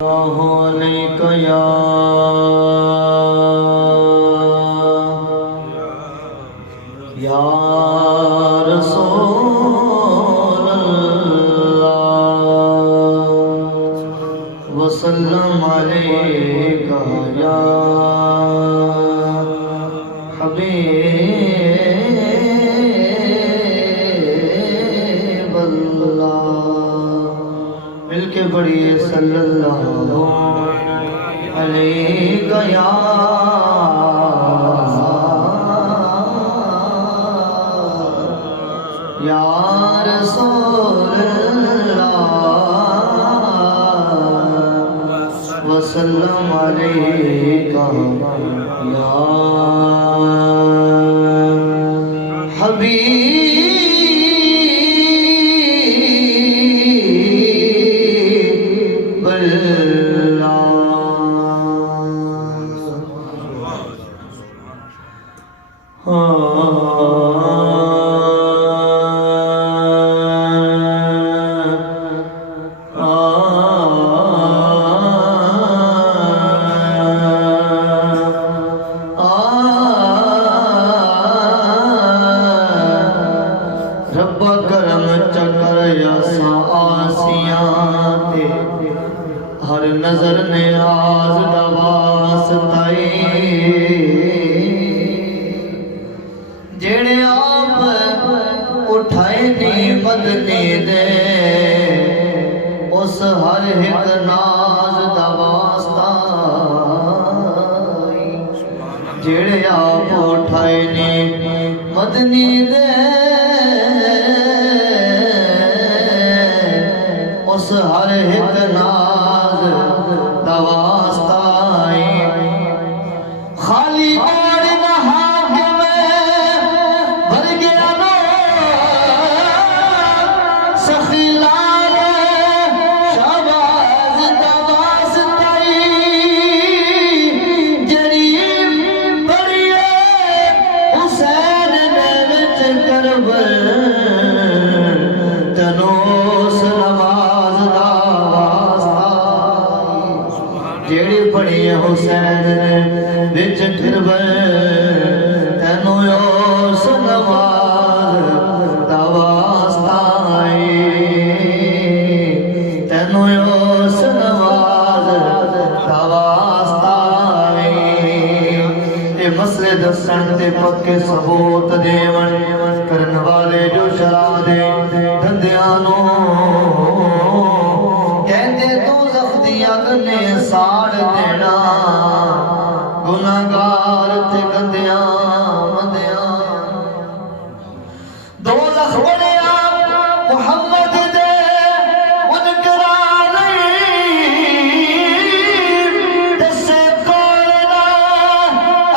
या रसूल अल्लाह वसल्लम अलैका या हबीब अल्लाह। मिलके पढ़िए सल्लल्लाहु अलैका या रसूल अल्लाह वसल्लम अलैका या हबीब अल्लाह। रब्बा करम चकर यसा आसियां ते हर नजर ने आज दवास ताई जेड़े आप उठाए नी मदनी दे उस हर एक नाज दवास्ता जेड़े आप उठाए नी मदनी दे उस हर एक नाज दवास्ता खाली और नहा के मैं भर गया नो सखीलाल शाबाज दवास्ताई जड़ी बड़िए हुसैन ने विच करबल तनोस नवाज दा वास्ता जेड़ी बड़ी हुसैन ने विच करबल तनोस नवाज दा वास्ता तनोस नवाज दा वास्ता ये मसले दसन ते पक्के सबूत देवन करन वाले जो शरा दे धंधियां नो कहते तू ज़ख्दी अग ने साड़ देना गुनाहगार ते गंदियां मंदियां दो लख बड़िया मुहम्मद दे मुनकरा नहीं दसे कोलना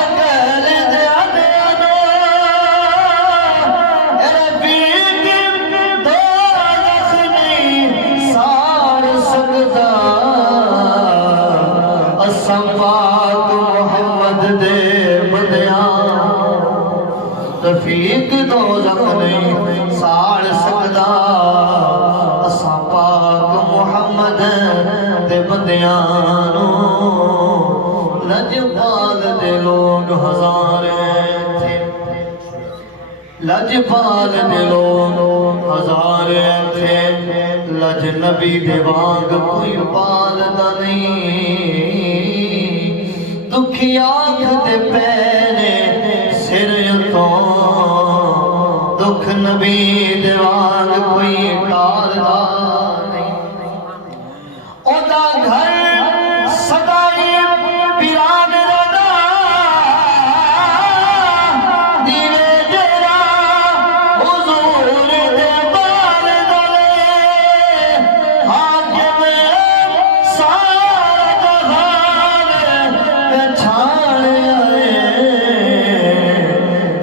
अकल दे अनो रबी दो लख नहीं साड़ सकदा असम पाक मुहम्मद दे बंदियां रफीक दो लख नहीं साड़ सकदा असम पाक मुहम्मद दे बंदियां लजपाल दे लोग हजारे थे लजपाल दे लोग हजारे थे लज नबी दे वांग कोई पालदा नहीं दुखी आंख दे पैने सिर तो दुख नबी दे वांग कोई टालदा नहीं ओदा घर सदाई पीरान दा दीवे जेरा हुजूर दे बाल दले हाकिम सारा जहान पहचान आए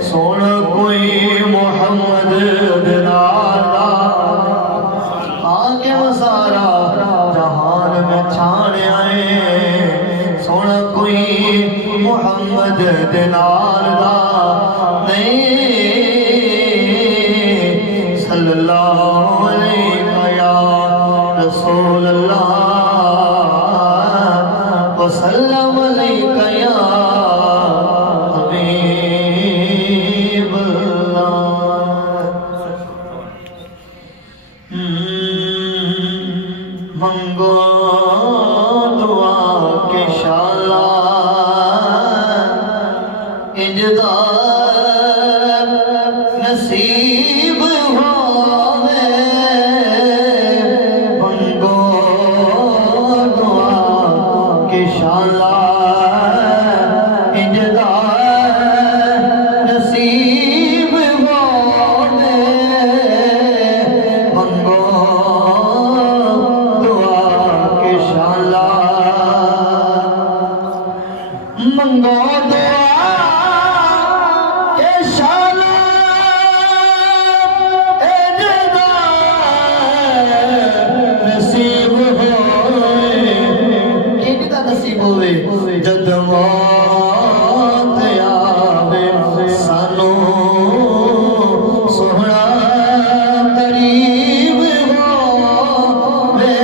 सोन कोई मोहम्मद दे नाल हाकिम सारा जहान में छाण आए सोना कोई मुहम्मद दे नाल दा नहीं सल्लल्लाहु अलैहि या रसूल अल्लाह वसल्लम अलैका या हबीब मंगो दुआ के शाला इजदा नसीब होवे मंगो दुआ के शाला इजदा नसीब होवे मंगो मंगो दुआ के शाला इजदा नसीब होवे किदा नसीब होवे जद मौत आवे सानू सोहना करीब होवे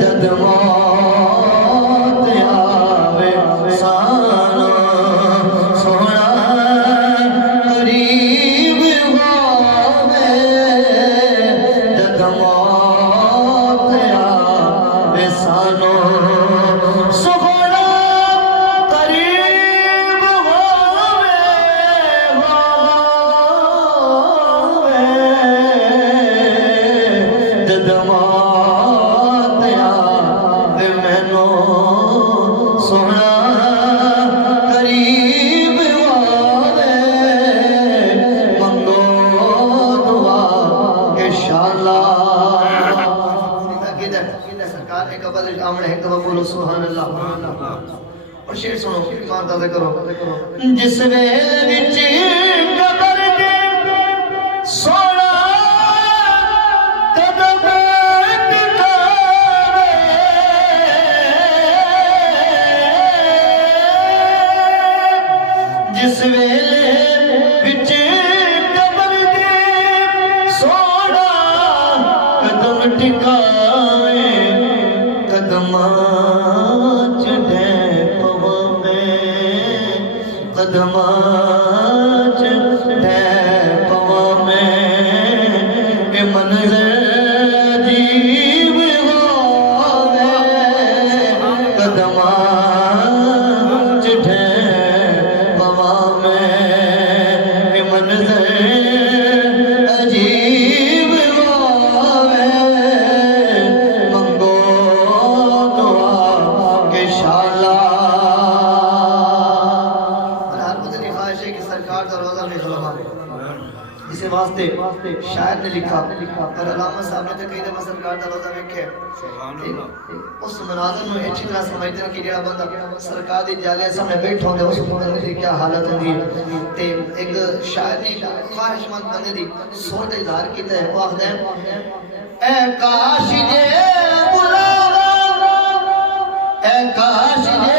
जद और शेर सुनो ईमान दा करो जिस वेले विच कबर दे सोना कदम टिकावे जिस वेले विच कबर दे सोना कदम टिकावे कदमा कदमाच है पवा में के मंजर अजीब होवे कदमाच है पवा में के मंजर अजीब होवे मंगो दुआ के शाला इसे वास्ते शायर ने लिखा और अल्लामा साहब ने तो कई दफा सरकार दा रोज़ा वेखे उस मनाज़र नु अच्छी तरह समझते हैं कि जेड़ा बंदा सरकार दी जाले सामने बैठा होंदा उस बंदे दी क्या हालत होंदी ते एक शायर ने ख्वाहिशमंद बंदे दी सोच दा इज़हार कीता है वो आखदा है ए काश जे बुलावा ए काश जे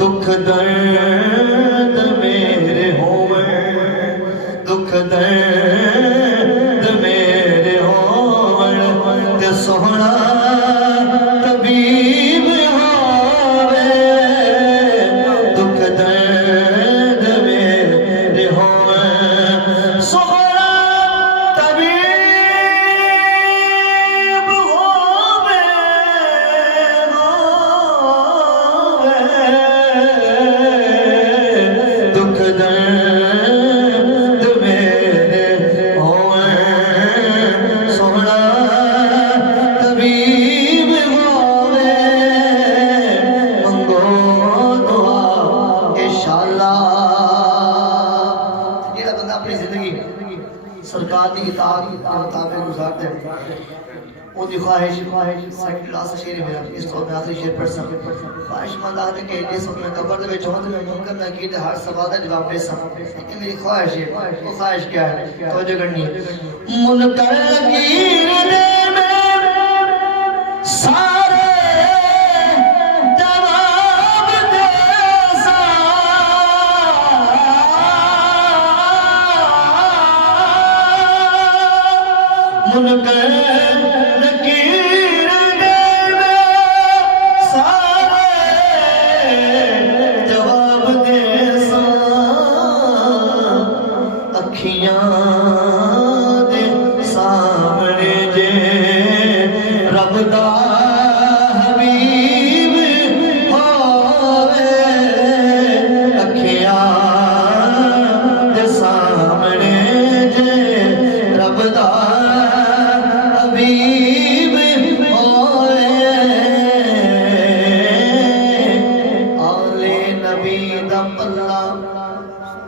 दुख दर्द मेरे होवे दुख दर्द मेरे होवे ते सोहना तबीब होवे दुख दर्द मेरे होवे सोहना तबीब होवे सरकार की इताअत के मुताबिक गुजारते हैं ओदी ख्वाहिश सेकंड लास्ट शेर मेरा इस तो मैं आखिरी शेर पढ़ सकता ख्वाहिशमंद आदमी के जिस वक्त मैं कब्र दे विच होंद मैं मुनकर ना की ते हर सवाल दा जवाब दे सक ये मेरी ख्वाहिश है वो ख्वाहिश क्या है तवज्जो करनी है मुनकर लकीर दे में सारे जवाब दे सा मुनकर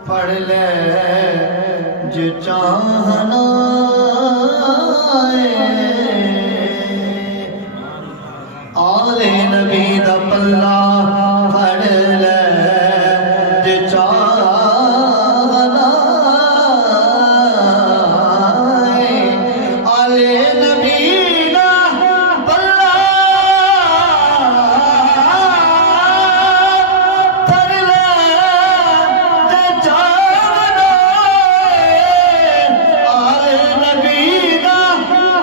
पढ़ ले जो चाहना आले नबी दा पल्ला पढ़ ले जो चाहना आले नबी दा पल्ला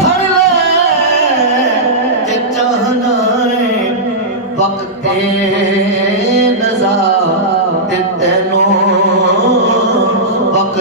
पढ़ ले वक्त